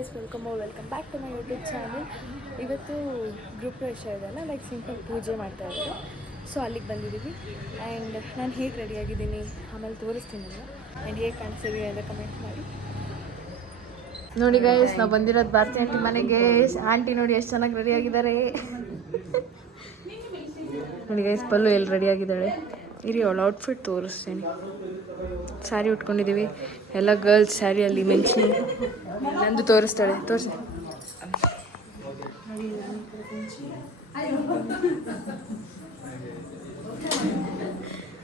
Guys, welcome back to my YouTube channel. ಇವತ್ತು group ಪ್ರವೇಶ ಇದೆಯಲ್ಲ, ಲೈಕ್ ಸಿಂಪಲ್ ಪೂಜೆ ಮಾಡ್ತಾ ಇದ್ದಾರೆ. ಸೊ ಅಲ್ಲಿಗೆ ಬಂದಿದ್ದೀವಿ. ಆ್ಯಂಡ್ ನಾನು ಹೇಗೆ ರೆಡಿಯಾಗಿದ್ದೀನಿ ಆಮೇಲೆ ತೋರಿಸ್ತೀನಿ ನಾನು. ಆ್ಯಂಡ್ ಹೇಗೆ ಕಾಣಿಸ್ತಿದೆ ಅಂತ ಕಮೆಂಟ್ ಮಾಡಿ. ನೋಡಿ ಗೈಸ್, ನಾವು ಬಂದಿರೋದು ಭಾರತಿ ಆಂಟಿ ಮನೆಗೆ. ಆಂಟಿ ನೋಡಿ ಎಷ್ಟು ಚೆನ್ನಾಗಿ ರೆಡಿಯಾಗಿದ್ದಾರೆ. ನೋಡಿ ಗೈಸ್, ಪಲ್ಲು ಎಲ್ಲಿ ರೆಡಿಯಾಗಿದ್ದಾಳೆ. ಇರಿ ಅವಳು ಔಟ್ಫಿಟ್ ತೋರಿಸ್ತೀನಿ. ಸ್ಯಾರಿ ಉಟ್ಕೊಂಡಿದ್ದೀವಿ ಎಲ್ಲ ಗರ್ಲ್ಸ್ ಸ್ಯಾರಿಯಲ್ಲಿ ಮೆನ್ಷನ್. ನಂದು ತೋರಿಸ್ತಾಳೆ, ತೋರಿಸಿ.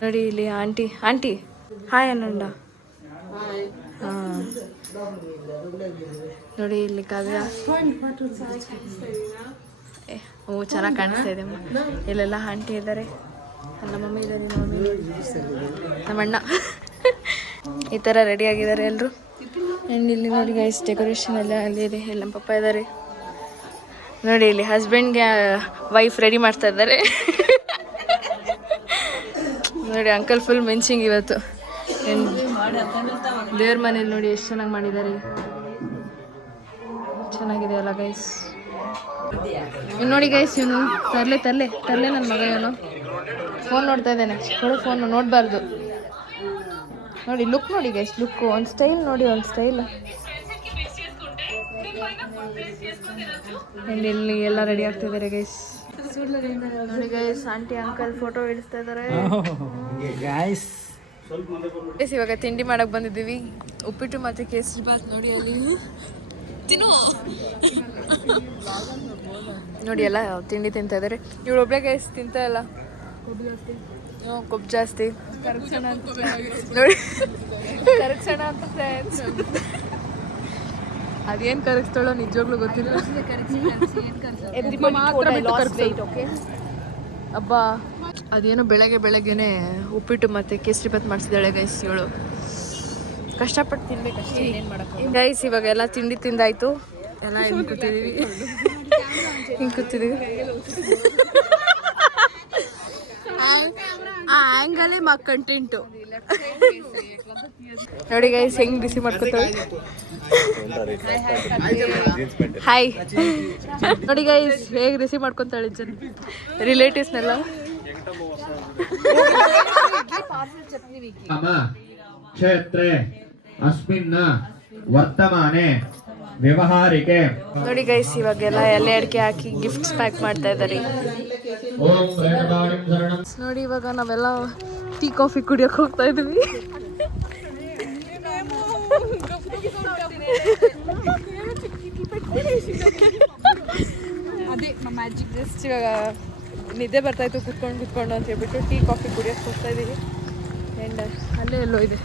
ನೋಡಿ ಇಲ್ಲಿ ಆಂಟಿ ಹಾಯ್ ಅನ್ನಂಡ. ಹಾಂ ನೋಡಿ ಇಲ್ಲಿ ಕಾವ್ಯ. ಓ ಚೆನ್ನಾಗಿ ಕಾಣಿಸ್ತಾ ಇದೆ. ಇಲ್ಲೆಲ್ಲ ಆಂಟಿ ಇದ್ದಾರೆ, ನಮ್ಮ ಮಮ್ಮಿ ಇದ್ದಾರೆ, ನಮ್ಮ ಅಣ್ಣ ಈ ಥರ ರೆಡಿಯಾಗಿದ್ದಾರೆ ಎಲ್ಲರೂ. ಆ್ಯಂಡ್ ಇಲ್ಲಿ ನೋಡಿ ಗೈಸ್, ಡೆಕೋರೇಷನ್ ಎಲ್ಲ ಅಲ್ಲಿದೆ. ಎಲ್ಲ ನಮ್ಮ ಪಪ್ಪ ಇದ್ದಾರೆ ನೋಡಿ. ಇಲ್ಲಿ ಹಸ್ಬೆಂಡ್ಗೆ ವೈಫ್ ರೆಡಿ ಮಾಡ್ತಾ ಇದ್ದಾರೆ ನೋಡಿ. ಅಂಕಲ್ ಫುಲ್ ಮೆನ್ಸಿಂಗ್ ಇವತ್ತು. ದೇವ್ರ ಮನೇಲಿ ನೋಡಿ ಎಷ್ಟು ಚೆನ್ನಾಗಿ ಮಾಡಿದ್ದಾರೆ. ಚೆನ್ನಾಗಿದೆ ಅಲ್ಲ ಗೈಸ್. ನೋಡಿ ಗೈಸ್, ಇವನು ತರಲೆ ನನ್ನ ಮಗ. ಇವನು ಫೋನ್ ನೋಡ್ತಾ ಇದ್ದಾನೆ. ಕೊಡು ಫೋನ್, ನೋಡಬಾರ್ದು. ನೋಡಿ ಲುಕ್ ನೋಡಿ ಗೈಸ್, ಲುಕ್ ಒಂದು ಸ್ಟೈಲ್ ನೋಡಿ, ಒಂದು ಸ್ಟೈಲ್. ಇಲ್ಲಿ ಎಲ್ಲ ರೆಡಿ ಆಗ್ತಿದ್ದಾರೆ ಗೈಸ್. ನೋಡಿ ಗೈಸ್, ಆಂಟಿ ಅಂಕಲ್ ಫೋಟೋ ಇಡಿಸ್ತಾ ಇದ್ದಾರೆ ಗೈಸ್. ಇವಾಗ ತಿಂಡಿ ಮಾಡಕ್ ಬಂದಿದ್ದೀವಿ. ಉಪ್ಪಿಟ್ಟು ಮತ್ತೆ ಕೇಸರಿ ಬಾತ್. ನೋಡಿ ಅಲ್ಲಿ ತಿನ್ನು ನೋಡಿ, ಎಲ್ಲ ತಿಂಡಿ ತಿಂತಾ ಇದ್ದಾರೆ. ಇವಳು ಒಬ್ಬಳೆ ಗೈಸ್ ತಿಂತಾ ಇಲ್ಲ, ಕೊಬ್ಬು ಜಾಸ್ತಿ. ನೋಡಿ ಕರಗ್ಸೋಣ ಅಂತ ಫ್ರೆಂಡ್ಸ್. ಅದೇನು ಕರಗಿಸ್ತಾಳೋ ನಿಜವಾಗ್ಲೂ ಗೊತ್ತಿಲ್ಲ. ಅಬ್ಬಾ, ಅದೇನೋ ಬೆಳಗ್ಗೆನೆ ಉಪ್ಪಿಟ್ಟು ಮತ್ತೆ ಕೇಸರಿ ಬಾತ್ ಮಾಡಿಸಿದಾಳೆ ಗೈಸ್. ಇವಳು ಕಷ್ಟಪಟ್ಟು ತಿನ್ಬೇಕಷ್ಟೇ, ಏನೇನು ಮಾಡೋಕ್ಕೆ ಗೈಸ್. ಇವಾಗ ಎಲ್ಲ ತಿಂಡಿ ತಿಂದಾಯ್ತು, ಎಲ್ಲ ಹಿಂಗೆ ಕೂತಿದ್ದೀವಿ. ಆ ಆ್ಯಂಗಲೇ ಮಾ ಕಂಟೆಂಟು. ನೋಡಿ ಗೈಸ್, ಹೆಂಗೆ ಬಿಸಿ ಮಾಡ್ಕೊತಾಳೆ. ಹಾಯ್ ನೋಡಿ ಗೈಸ್, ಹೇಗೆ ರಿಸೀವ್ ಮಾಡ್ಕೊತಾಳೆ ಜನ ರಿಲೇಟಿವ್ಸ್ನೆಲ್ಲ. ಕ್ಷೇತ್ರೇ ಅಸ್ಮಿನ್ನ ವರ್ತಮಾನೆ ವ್ಯವಹಾರಿಕೆ. ನೋಡಿ ಗೈಸ್, ಇವಾಗೆಲ್ಲ ಎಲೆ ಅಡಿಕೆ ಹಾಕಿ ಗಿಫ್ಟ್ಸ್ ಪ್ಯಾಕ್ ಮಾಡ್ತಾ ಇದ್ದಾರೆ. ನೋಡಿ ಇವಾಗ ನಾವೆಲ್ಲ ಟೀ ಕಾಫಿ ಕುಡಿಯೋಕೆ ಹೋಗ್ತಾ ಇದೀವಿ. ಅದೇ ಮ್ಯಾಜಿಕ್. ಜಸ್ಟ್ ಇವಾಗ ನಿದ್ದೆ ಬರ್ತಾಯಿತ್ತು ಕುತ್ಕೊಂಡು ಅಂತ ಹೇಳ್ಬಿಟ್ಟು ಟೀ ಕಾಫಿ ಕುಡಿಯೋಕೆ ಹೋಗ್ತಾ ಇದ್ದೀವಿ. ಆ್ಯಂಡ್ ಅಲ್ಲೇ ಎಲ್ಲೋ ಇದೆ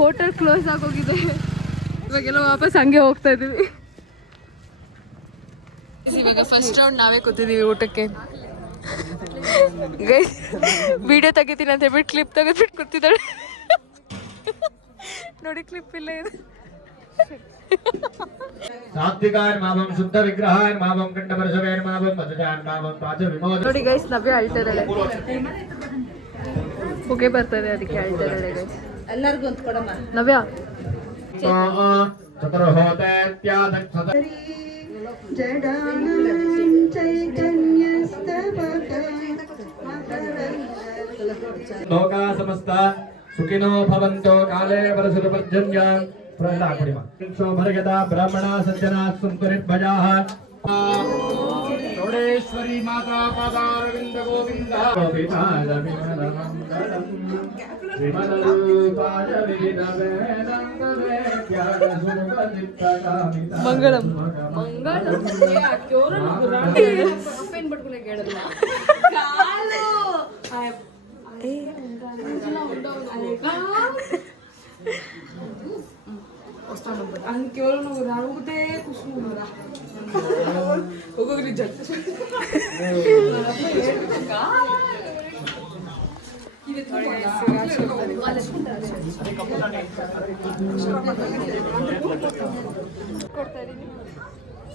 ಹೋಟೆಲ್ ಕ್ಲೋಸ್ ಆಗೋಗಿದೆ. ಇವಾಗೆಲ್ಲ ವಾಪಸ್ ಹಂಗೆ ಹೋಗ್ತಾ ಇದ್ದೀವಿ. ಇವಾಗ ಫಸ್ಟ್ ರೌಂಡ್ ನಾವೇ ಕೂತಿದ್ದೀವಿ ಊಟಕ್ಕೆ. ಗೈಸ್, ವಿಡಿಯೋ ತೆಗಿತೀನಿ ಅಂತ ಹೇಳ್ಬಿಟ್ಟು ಕ್ಲಿಪ್ ತೆಗೆದ್ಬಿಟ್ಟು ಕೂತಿದ್ದಾಳೆ. ನೋಡಿ ಕ್ಲಿಪ್ ಇಲ್ಲ ಇದೆ. ಶುದ್ಧ ವಿಗ್ರಹ ನೋಡಿ ಗೈಸ್, ನವ್ಯ ಅಳ್ತಾ ಇದ್ದಾಳೆ. ಹೊಗೆ ಬರ್ತಾ ಇದೆ, ಅದಕ್ಕೆ ಅಳ್ತಾ ಇದ್ದಾಳೆ ಗೈಸ್. ಎಲ್ಲರಿಗೂ ಒಂದು ಕೊಡಮ್ಮ ನವ್ಯ. ಲೋಕ ಸಮಸ್ತ ಸುಖಿನೋ ಭವಂತೋ ಕಾಲೇ ವರಸತು ಪರ್ಜನ್ಯ ಶೋಭರಗದ ಬ್ರಾಹ್ಮಣ ಸಜ್ಜನ ಸಂತು ನಿರ್ಭಯಾಃ. ಚೌಡೇಶ್ವರಿ ಮಾತಾ ಪಾದಾರವಿಂದ ಗೋವಿಂದ ಮಂಗಳಂ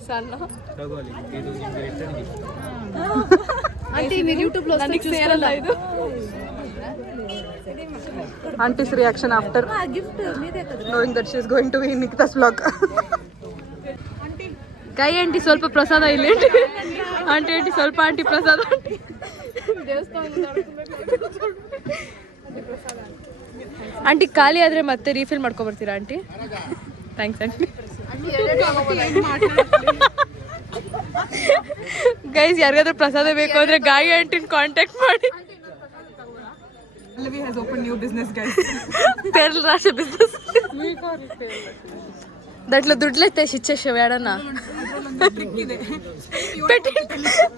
ಸಣ್ಣ ಆಂಟಿ ಯೂಟ್ಯೂಬ್ ನನಗೆ ಸೇರಲ್ಲ ಇದು. Auntie's reaction after knowing that she is going to be in Nikita's vlog. ಕೈ ಆಂಟಿ ಸ್ವಲ್ಪ ಪ್ರಸಾದ ಇಲ್ಲಿ ಆಂಟಿ ಆಂಟಿ ಸ್ವಲ್ಪ ಆಂಟಿ ಪ್ರಸಾದ ಆಂಟಿ ಖಾಲಿ ಆದರೆ ಮತ್ತೆ ರೀಫಿಲ್ ಮಾಡ್ಕೊಬರ್ತೀರಾ ಆಂಟಿ? Thanks aunty. ಗೈಸ್ ಯಾರಿಗಾದ್ರೂ ಪ್ರಸಾದ ಬೇಕು ಅಂದರೆ ಗಾಯಿ ಆಂಟಿನ ಕಾಂಟ್ಯಾಕ್ಟ್ ಮಾಡಿ. Pallavi has opened new business, guys. ಪೇರಲ್ ರಾಶಿ ಬಿಸ್ನೆಸ್ దాంట్లో దుడ్లు అయితే ఇచ్చేసావు ఏడన్నా పెట్టి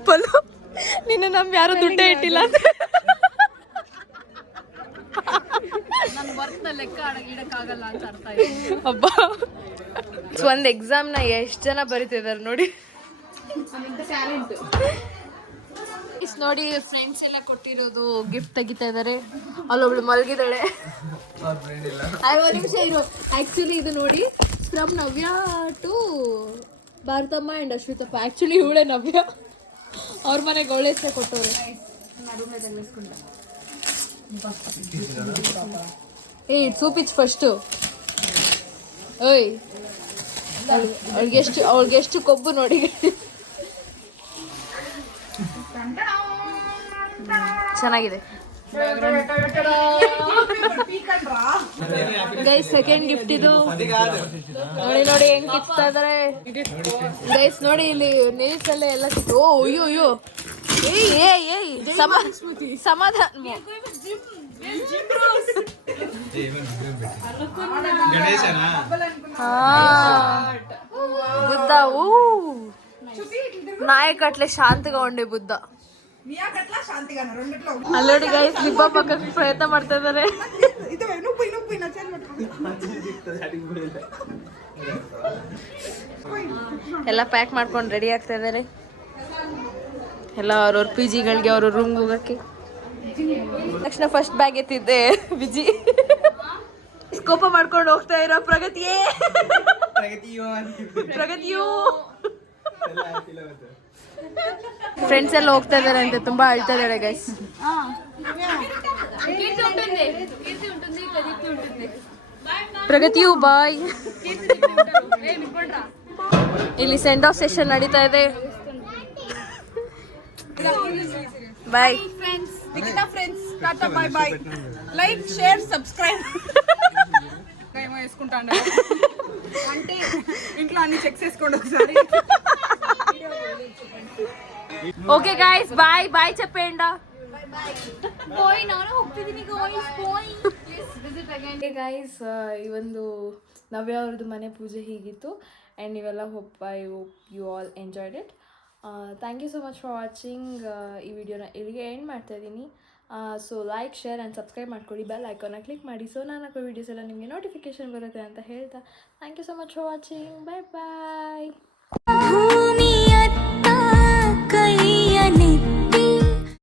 పొలు నిన్ను నమ్మి ಯಾರು ದುಡ್ಡೇ ಇಟ್ಟಿಲ್ಲ ಅಬ್ಬಾ ಒಂದು ಎಕ್ಸಾಮ್ನ ಎಷ್ಟು ಜನ ಬರೀತಿದ್ದಾರೆ ನೋಡಿ. ನೋಡಿ ಫ್ರೆಂಡ್ಸ್ ಎಲ್ಲ ಕೊಟ್ಟಿರೋದು ಗಿಫ್ಟ್ ತೆಗಿತಾ ಇದ್ದಾರೆ. ಅಲ್ಲೊಬ್ಳು ಮಲಗಿದಾಳೆ. ಒಂದು ನಿಮಿಷ ಇರು. ಆ್ಯಕ್ಚುಲಿ ಇದು ನೋಡಿ from Navya to Bharathamma and Ashwithappa. Actually ಇವಳೇ ನವ್ಯ. ಅವ್ರ ಮನೆಗೆ ಅವಳೆ ಹೆಸರೇ ಕೊಟ್ಟವ್ರೆ. ಏಯ್ ಸೂಪಿಚ್ ಫಸ್ಟು. ಓಯ್ ಅವಳಿಗೆಷ್ಟು ಕೊಬ್ಬು ನೋಡಿ. ಚೆನ್ನಾಗಿದೆ ಗೈಸ್. ಸೆಕೆಂಡ್ ಗಿಫ್ಟ್ ಇದು ನೋಡಿ ನೋಡಿ ಹೆಂಗ್ ಕಿತ್ತಾ ಇದಾರೆ ಗೈಸ್. ನೋಡಿ ಇಲ್ಲಿ ನೇಲ್ಸ್ ಅಲ್ಲೇ ಎಲ್ಲ ಸಿಕ್ತು. ಓ ಅಯ್ಯೋ ಅಯ್ಯೋ ಏಯ್ ಸಮಾಧಾನ. బుద్ధ నాయక్ అట్లే శాంతిగా ఉండే బుద్ధ. అల్లడి గైస్ లిబ్బ పక్కకి ప్రయత్న ಮಾಡ್ತಾ ಇದ್ದಾರೆ. ಎಲ್ಲ ಪ್ಯಾಕ್ ಮಾಡ್ಕೊಂಡು ರೆಡಿ ಆಗ್ತಾ ಇದ್ದಾರೆ. ಎಲ್ಲ ಅವ್ರವ್ರ ಪಿ ಜಿಗಳಿಗೆ ಅವ್ರ ರೂಮ್ ಹೋಗಕ್ಕೆ. ತಕ್ಷಣ ಫಸ್ಟ್ ಬ್ಯಾಗ್ ಎತ್ತಿದ್ದೆ ವಿಜಿ. ಸ್ಕೋಪ ಮಾಡ್ಕೊಂಡು ಹೋಗ್ತಾ ಇರೋ ಪ್ರಗತಿಯೇ ಪ್ರಗತಿಯು. ಫ್ರೆಂಡ್ಸ್ ಎಲ್ಲ ಹೋಗ್ತಾ ಇದಾರೆ ಅಂತೆ, ತುಂಬಾ ಅಳ್ತಾ ಇದಾರೆ ಗೈಸ್. ಪ್ರಗತಿಯು ಬಾಯ್. ಇಲ್ಲಿ ಸೆಂಡ್ ಆಫ್ ಸೆಷನ್ ನಡೀತಾ ಇದೆ. ಬಾಯ್ Friends, Nikita friends, tata bye bye. Like, share, subscribe. ఏమో వేసుకుంటాను అంటే ఇంట్లో అన్ని చెక్ చేసుకోండి ఒకసారి. ಓಕೆ ಗೈಸ್ ಬಾಯ್ ಬಾಯ್ చెప్పేయండి. ಗೈಸ್ ಈ ಒಂದು ನವ್ಯ ಅವ್ರದ್ದು ಮನೆ ಪೂಜೆ ಹೀಗಿತ್ತು. ಆ್ಯಂಡ್ ನೀವೆಲ್ಲ hope you all enjoyed it. Thank you so much for watching. ಈ ವಿಡಿಯೋನ ಇಲ್ಲಿಗೆ ಎಂಡ್ ಮಾಡ್ತಾ ಇದ್ದೀನಿ. So like share and subscribe ಮಾಡ್ಕೊಳ್ಳಿ. ಬೆಲ್ ಐಕಾನ್ನ ಕ್ಲಿಕ್ ಮಾಡಿ. ಸೊ ನಾನು ಹಾಕೋ ವೀಡಿಯೋಸ್ ಎಲ್ಲ ನಿಮಗೆ ನೋಟಿಫಿಕೇಶನ್ ಬರುತ್ತೆ ಅಂತ ಹೇಳ್ತಾ thank you so much for watching. Bye bye.